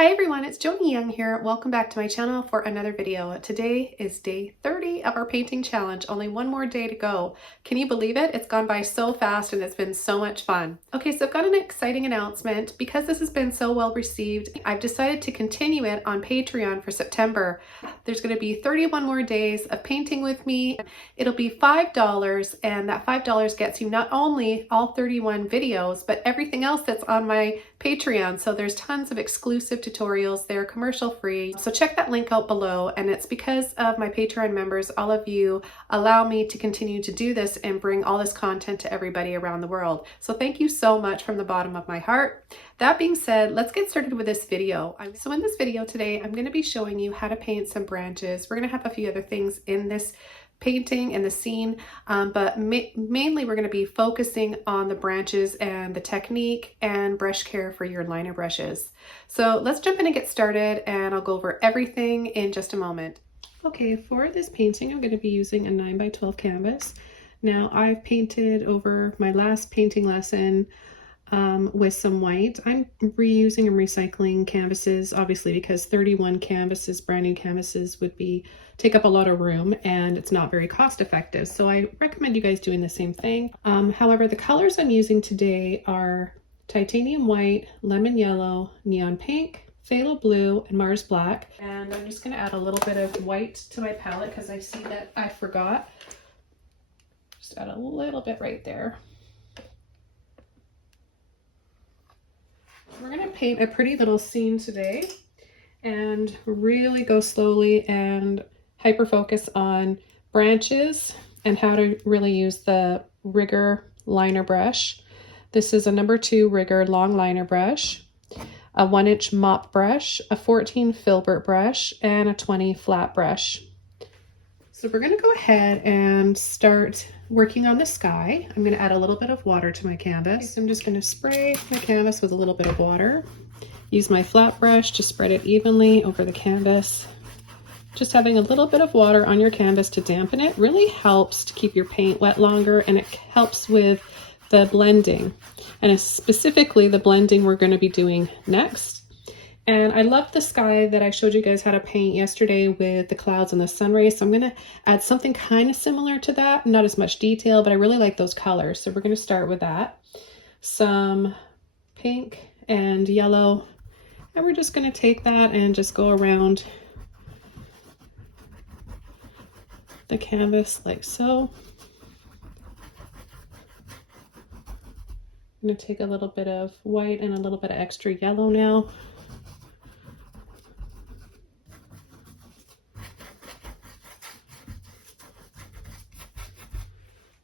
Hi everyone, it's Joni Young here. Welcome back to my channel for another video. Today is day 30 of our painting challenge. Only one more day to go. Can you believe it? It's gone by so fast and it's been so much fun. Okay, so I've got an exciting announcement. Because this has been so well received, I've decided to continue it on Patreon for September. There's going to be 31 more days of painting with me. It'll be $5, and that $5 gets you not only all 31 videos, but everything else that's on my Patreon. So there's tons of exclusive tutorials. They're commercial free. So check that link out below. And it's because of my Patreon members, all of you allow me to continue to do this and bring all this content to everybody around the world. So thank you so much from the bottom of my heart. That being said, let's get started with this video. So in this video today, I'm going to be showing you how to paint some branches. We're going to have a few other things in this painting and the scene, but mainly we're going to be focusing on the branches and the technique and brush care for your liner brushes. So let's jump in and get started, and I'll go over everything in just a moment. Okay, for this painting I'm going to be using a 9x12 canvas. Now I've painted over my last painting lesson with some white. I'm reusing and recycling canvases, obviously, because 31 canvases, brand new canvases, would take up a lot of room and it's not very cost effective. So I recommend you guys doing the same thing. However, the colors I'm using today are titanium white, lemon yellow, neon pink, phthalo blue, and Mars black. And I'm just going to add a little bit of white to my palette because I see that I forgot. Just add a little bit right there. We're going to paint a pretty little scene today and really go slowly and hyper focus on branches and how to really use the Rigger liner brush. This is a number 2 Rigger long liner brush, a 1-inch mop brush, a 14 filbert brush, and a 20 flat brush. So we're going to go ahead and start working on the sky. I'm going to add a little bit of water to my canvas. So I'm just going to spray my canvas with a little bit of water. Use my flat brush to spread it evenly over the canvas. Just having a little bit of water on your canvas to dampen it really helps to keep your paint wet longer, and it helps with the blending. And specifically the blending we're going to be doing next. And I love the sky that I showed you guys how to paint yesterday with the clouds and the sun rays. So I'm going to add something kind of similar to that. Not as much detail, but I really like those colors. So we're going to start with that. Some pink and yellow. And we're just going to take that and just go around the canvas like so. I'm going to take a little bit of white and a little bit of extra yellow now.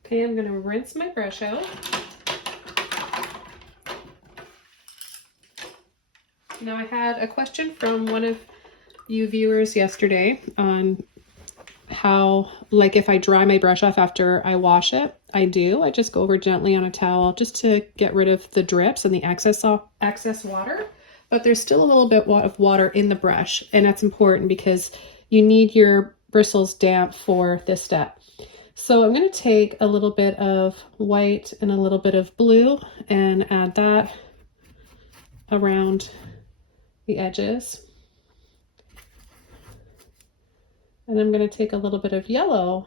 Okay, I'm going to rinse my brush out. Now I had a question from one of you viewers yesterday on how, like, if I dry my brush off after I wash it. I do. I just go over gently on a towel just to get rid of the drips and the excess water. But there's still a little bit of water in the brush, and that's important because you need your bristles damp for this step. So I'm going to take a little bit of white and a little bit of blue and add that around the edges. And I'm going to take a little bit of yellow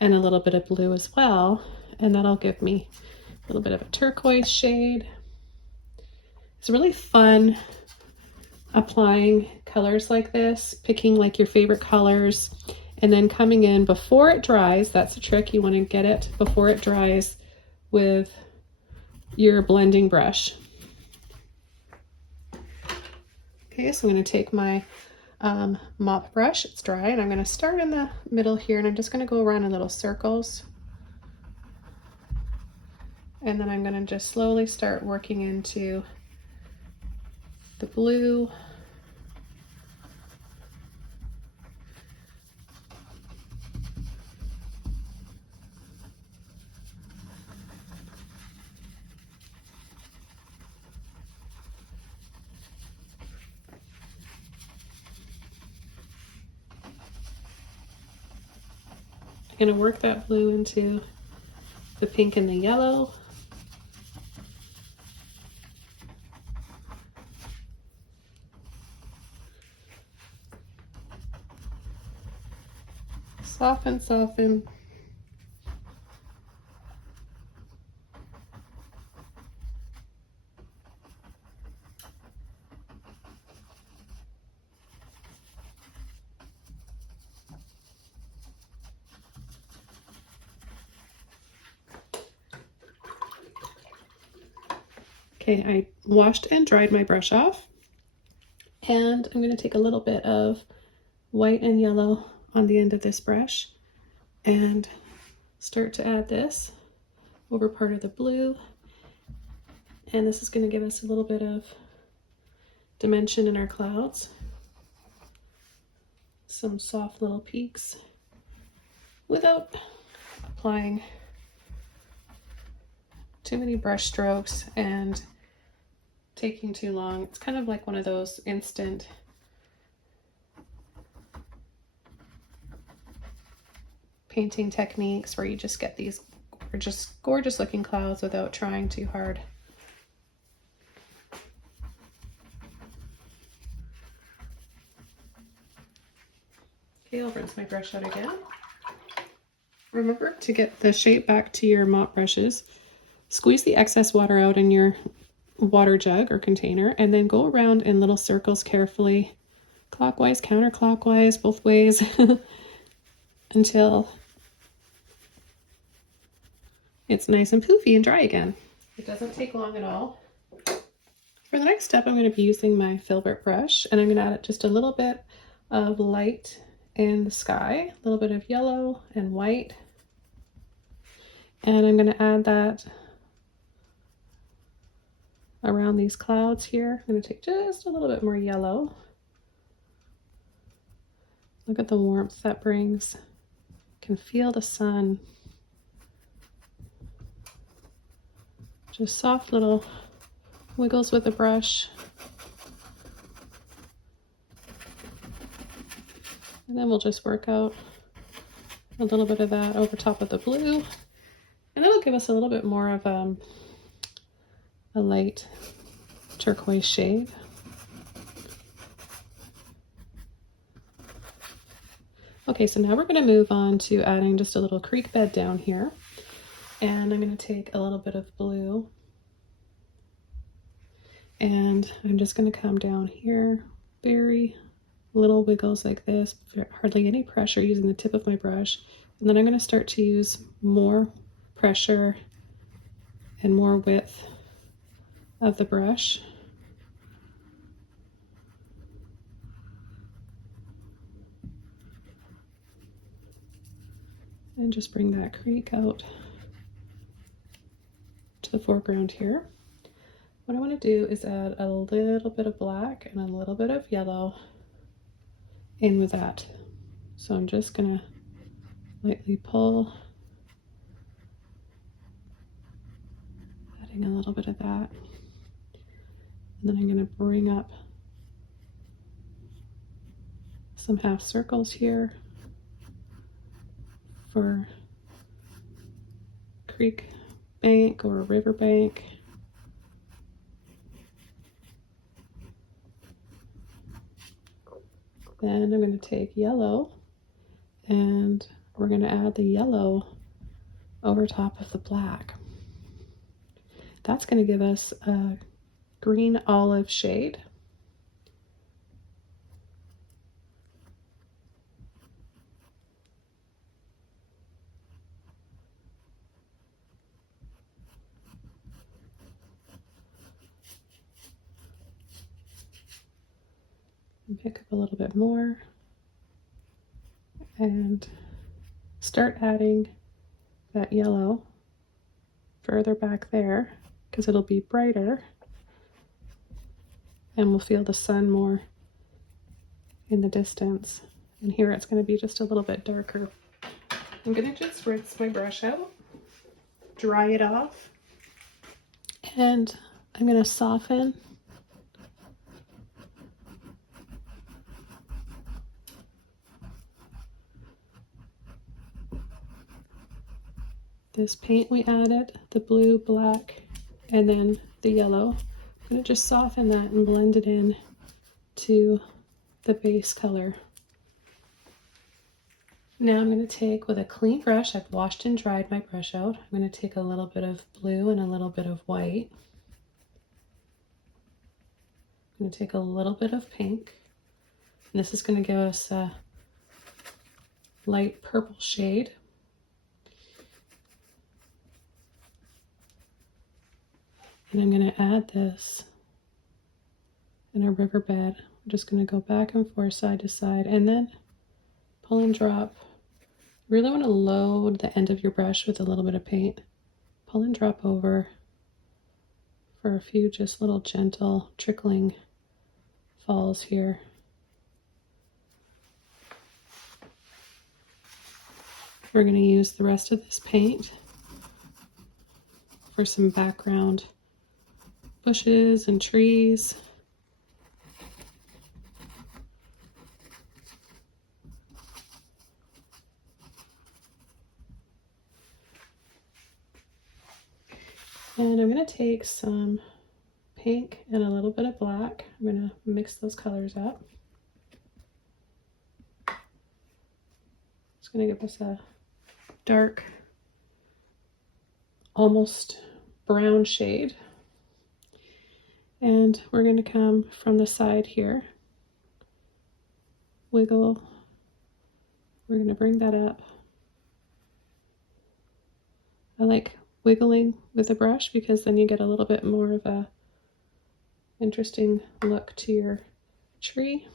and a little bit of blue as well, and that'll give me a little bit of a turquoise shade. It's really fun applying colors like this, picking like your favorite colors, and then coming in before it dries. That's a trick. You want to get it before it dries with your blending brush. Okay, so I'm going to take my mop brush. It's dry, and I'm going to start in the middle here, and I'm just going to go around in little circles. And then I'm going to just slowly start working into the blue. I'm going to work that blue into the pink and the yellow. Soften, soften. Okay, I washed and dried my brush off, and I'm going to take a little bit of white and yellow on the end of this brush and start to add this over part of the blue, and this is going to give us a little bit of dimension in our clouds, some soft little peaks without applying too many brush strokes and taking too long. It's kind of like one of those instant painting techniques where you just get these gorgeous looking clouds without trying too hard. Okay, I'll rinse my brush out again. Remember to get the shape back to your mop brushes. Squeeze the excess water out in your water jug or container, and then go around in little circles carefully, clockwise, counterclockwise, both ways, until it's nice and poofy and dry again. It doesn't take long at all. For the next step, I'm going to be using my filbert brush, and I'm going to add just a little bit of light in the sky, a little bit of yellow and white, and I'm going to add that around these clouds here. I'm going to take just a little bit more yellow. Look at the warmth that brings. You can feel the sun. Just soft little wiggles with the brush. And then we'll just work out a little bit of that over top of the blue. And that'll give us a little bit more of a light turquoise shade. Okay, so now we're going to move on to adding just a little creek bed down here. And I'm going to take a little bit of blue, and I'm just going to come down here, very little wiggles like this, hardly any pressure, using the tip of my brush. And then I'm going to start to use more pressure and more width of the brush. And just bring that creek out to the foreground here. What I want to do is add a little bit of black and a little bit of yellow in with that. So I'm just going to lightly pull, adding a little bit of that. And then I'm going to bring up some half circles here for creek bank or a river bank. Then I'm going to take yellow, and we're going to add the yellow over top of the black. That's going to give us a green olive shade. And pick up a little bit more and start adding that yellow further back there, because it'll be brighter and we'll feel the sun more in the distance. And here it's going to be just a little bit darker. I'm going to just rinse my brush out, dry it off, and I'm going to soften this paint we added, the blue, black, and then the yellow. I'm going to just soften that and blend it in to the base color. Now I'm going to take, with a clean brush, I've washed and dried my brush out, I'm going to take a little bit of blue and a little bit of white. I'm going to take a little bit of pink. And this is going to give us a light purple shade. And I'm going to add this in a riverbed. I'm just going to go back and forth, side to side, and then pull and drop. You really want to load the end of your brush with a little bit of paint. Pull and drop over for a few just little gentle trickling falls here. We're going to use the rest of this paint for some background bushes and trees. And I'm going to take some pink and a little bit of black. I'm going to mix those colors up. It's going to give us a dark, almost brown shade. And we're going to come from the side here, wiggle. We're going to bring that up. I like wiggling with the brush because then you get a little bit more of a interesting look to your tree.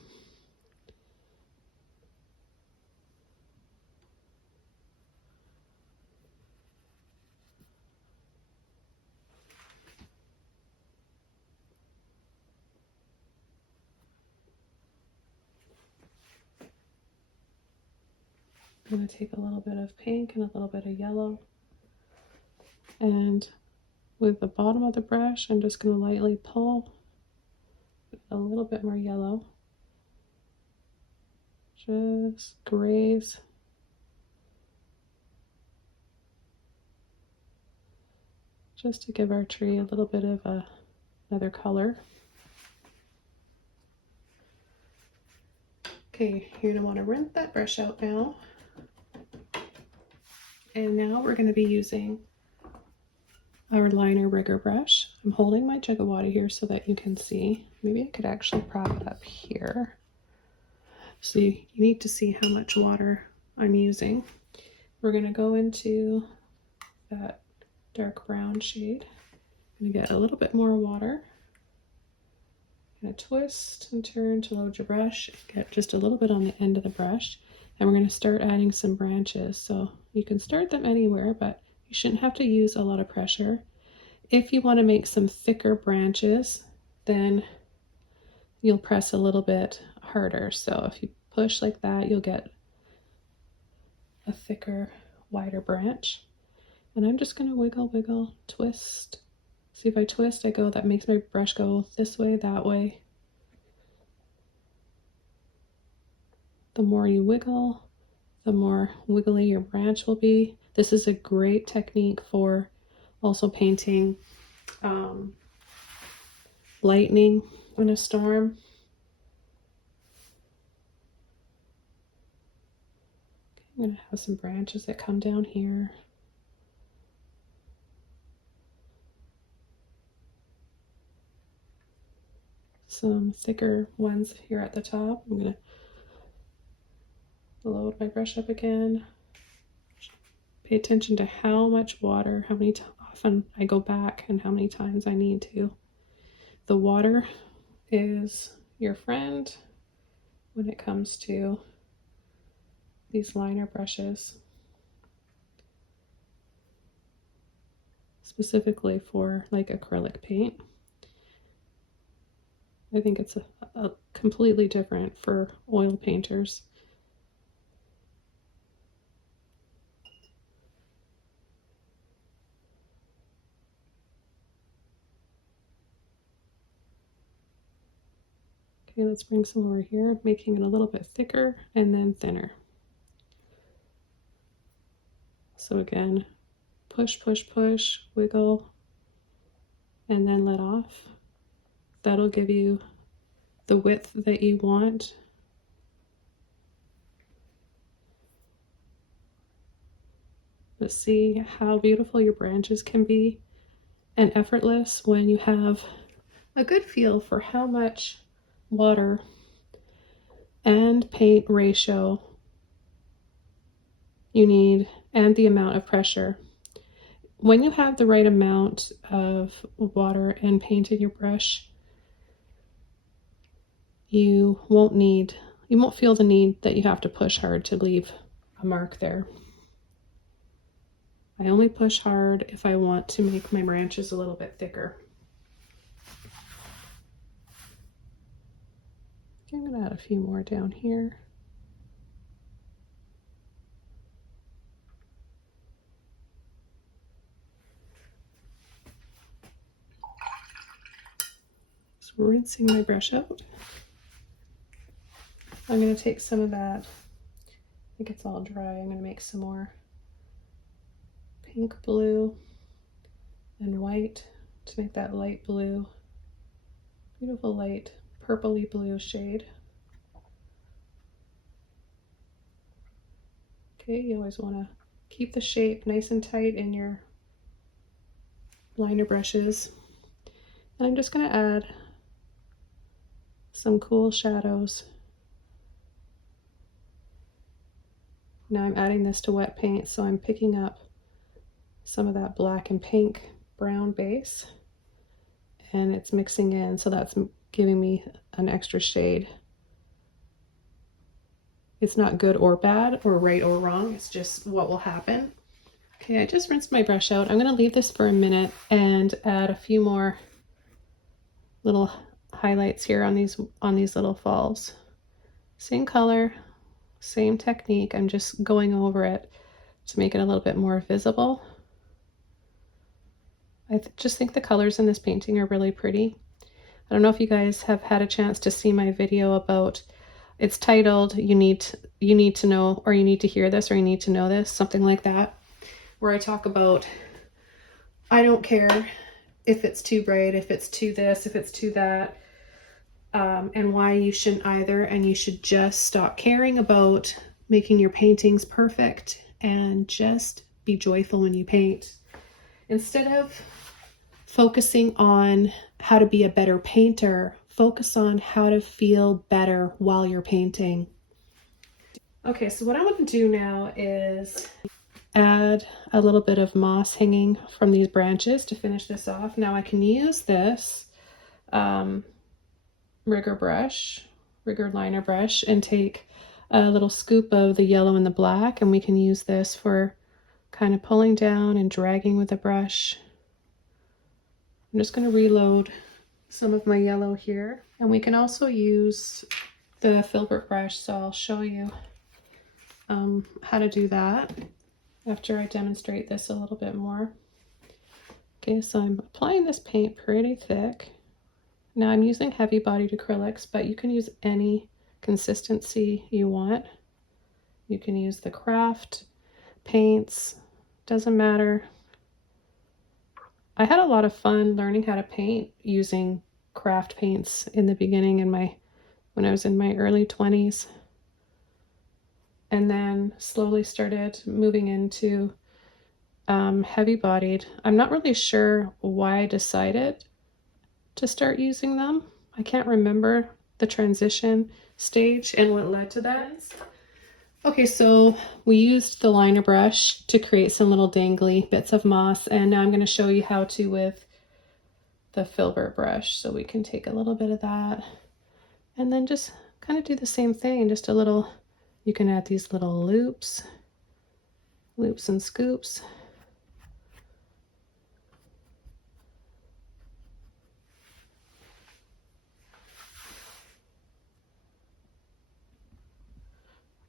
I'm going to take a little bit of pink and a little bit of yellow. And with the bottom of the brush, I'm just going to lightly pull a little bit more yellow. Just graze. Just to give our tree a little bit of another color. Okay, you're going to want to rinse that brush out now. And now we're going to be using our liner rigger brush. I'm holding my jug of water here so that you can see. Maybe I could actually prop it up here. So you need to see how much water I'm using. We're going to go into that dark brown shade. I'm going to get a little bit more water. I'm going to twist and turn to load your brush. Get just a little bit on the end of the brush. And we're going to start adding some branches. So you can start them anywhere, but you shouldn't have to use a lot of pressure. If you want to make some thicker branches, then you'll press a little bit harder. So if you push like that, you'll get a thicker, wider branch. And I'm just going to wiggle, wiggle, twist. See, if I twist, that makes my brush go this way, that way. The more you wiggle, the more wiggly your branch will be. This is a great technique for also painting lightning in a storm. I'm going to have some branches that come down here. Some thicker ones here at the top. I'm going to load my brush up again. Pay attention to how much water, often I go back and how many times I need to. The water is your friend when it comes to these liner brushes, specifically for like acrylic paint. I think it's a completely different for oil painters. Okay, let's bring some over here, making it a little bit thicker and then thinner. So again, push, push, push, wiggle, and then let off. That'll give you the width that you want. to see how beautiful your branches can be and effortless when you have a good feel for how much water and paint ratio you need and the amount of pressure. When you have the right amount of water and paint in your brush, you won't feel the need that you have to push hard to leave a mark there. I only push hard if I want to make my branches a little bit thicker. I'm going to add a few more down here. So rinsing my brush out. I'm going to take some of that, I think it's all dry, I'm going to make some more pink, blue, and white to make that light blue, beautiful light purpley blue shade. Okay, you always want to keep the shape nice and tight in your liner brushes. And I'm just going to add some cool shadows. Now I'm adding this to wet paint, so I'm picking up some of that black and pink brown base, and it's mixing in, so that's giving me an extra shade. It's not good or bad or right or wrong, it's just what will happen. Okay, I just rinsed my brush out. I'm going to leave this for a minute and add a few more little highlights here on these little falls. Same color, same technique. I'm just going over it to make it a little bit more visible. I just think the colors in this painting are really pretty. I don't know if you guys have had a chance to see my video about, it's titled you need to know, or you need to hear this, or you need to know this, something like that, where I talk about, I don't care if it's too bright, if it's too this, if it's too that, and why you shouldn't either, and you should just stop caring about making your paintings perfect and just be joyful when you paint. Instead of focusing on how to be a better painter, focus on how to feel better while you're painting. Okay, so what I want to do now is add a little bit of moss hanging from these branches to finish this off. Now I can use this rigger liner brush, and take a little scoop of the yellow and the black, and we can use this for kind of pulling down and dragging with the brush. I'm just going to reload some of my yellow here, and we can also use the filbert brush, so I'll show you how to do that after I demonstrate this a little bit more. Okay, so I'm applying this paint pretty thick. Now I'm using heavy bodied acrylics, but you can use any consistency you want. You can use the craft paints, doesn't matter. I had a lot of fun learning how to paint using craft paints in the beginning when I was in my early 20s. And then slowly started moving into heavy bodied. I'm not really sure why I decided to start using them. I can't remember the transition stage and what led to that. Okay, so we used the liner brush to create some little dangly bits of moss, and now I'm going to show you how to with the filbert brush. So we can take a little bit of that and then just kind of do the same thing, just a little, you can add these little loops and scoops.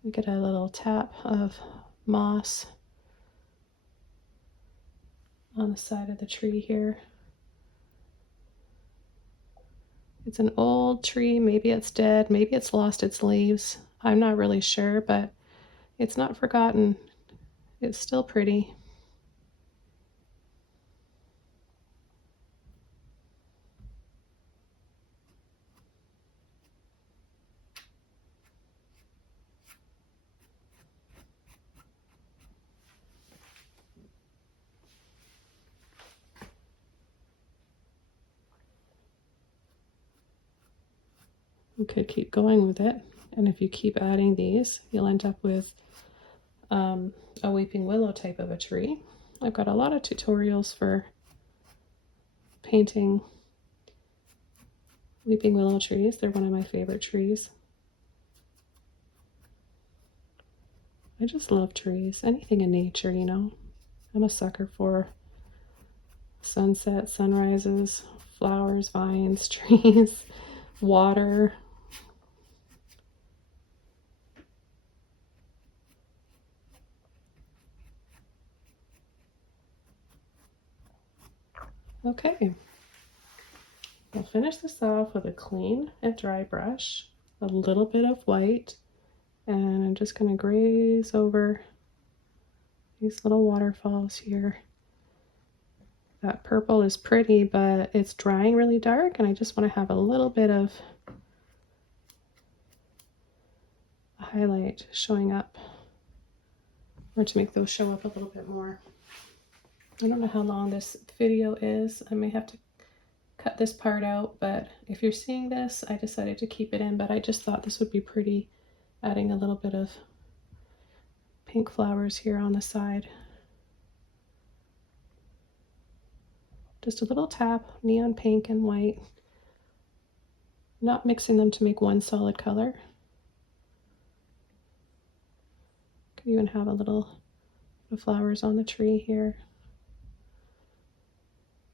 We get a little tap of moss on the side of the tree here. It's an old tree, maybe it's dead, maybe it's lost its leaves. I'm not really sure, but it's not forgotten. It's still pretty. You could keep going with it, and if you keep adding these, you'll end up with a weeping willow type of a tree. I've got a lot of tutorials for painting weeping willow trees. They're one of my favorite trees. I just love trees, anything in nature, you know. I'm a sucker for sunsets, sunrises, flowers, vines, trees, water. Okay, I'll finish this off with a clean and dry brush, a little bit of white, and I'm just going to graze over these little waterfalls here. That purple is pretty, but it's drying really dark, and I just want to have a little bit of a highlight showing up, or to make those show up a little bit more. I don't know how long this video is. I may have to cut this part out, but if you're seeing this, I decided to keep it in, but I just thought this would be pretty, adding a little bit of pink flowers here on the side. Just a little tap, neon pink and white, not mixing them to make one solid color. Could even have a little flowers on the tree here.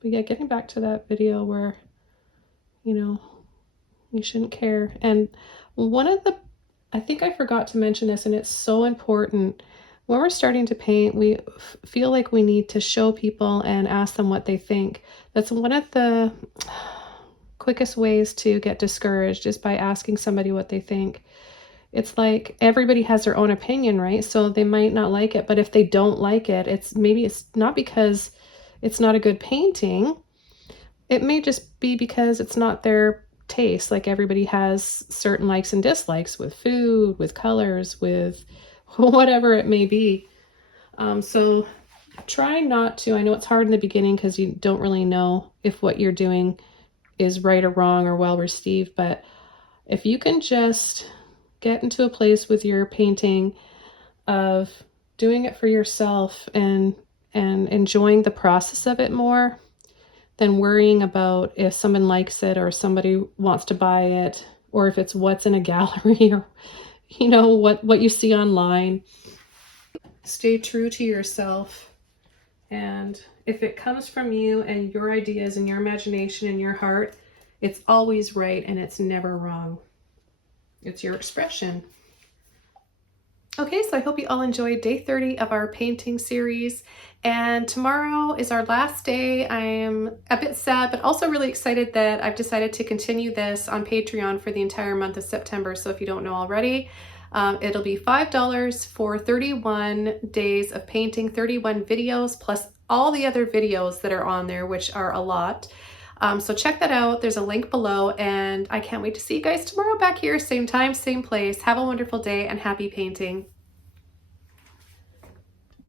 But yeah, getting back to that video where, you know, you shouldn't care. And one of the, I think I forgot to mention this, and it's so important. When we're starting to paint, we feel like we need to show people and ask them what they think. That's one of the quickest ways to get discouraged, is by asking somebody what they think. It's like everybody has their own opinion, right? So they might not like it, but if they don't like it, it's not because it's not a good painting. It may just be because it's not their taste. Like everybody has certain likes and dislikes with food, with colors, with whatever it may be. So try not to, I know it's hard in the beginning because you don't really know if what you're doing is right or wrong or well received, but if you can just get into a place with your painting of doing it for yourself and enjoying the process of it more than worrying about if someone likes it or somebody wants to buy it, or if it's what's in a gallery, or you know, what you see online. Stay true to yourself, and if it comes from you and your ideas and your imagination and your heart, it's always right and it's never wrong. It's your expression. Okay, so I hope you all enjoyed day 30 of our painting series, and tomorrow is our last day. I am a bit sad, but also really excited that I've decided to continue this on Patreon for the entire month of September. So if you don't know already, it'll be $5 for 31 days of painting, 31 videos, plus all the other videos that are on there, which are a lot. So check that out. There's a link below, and I can't wait to see you guys tomorrow back here, same time, same place. Have a wonderful day and happy painting.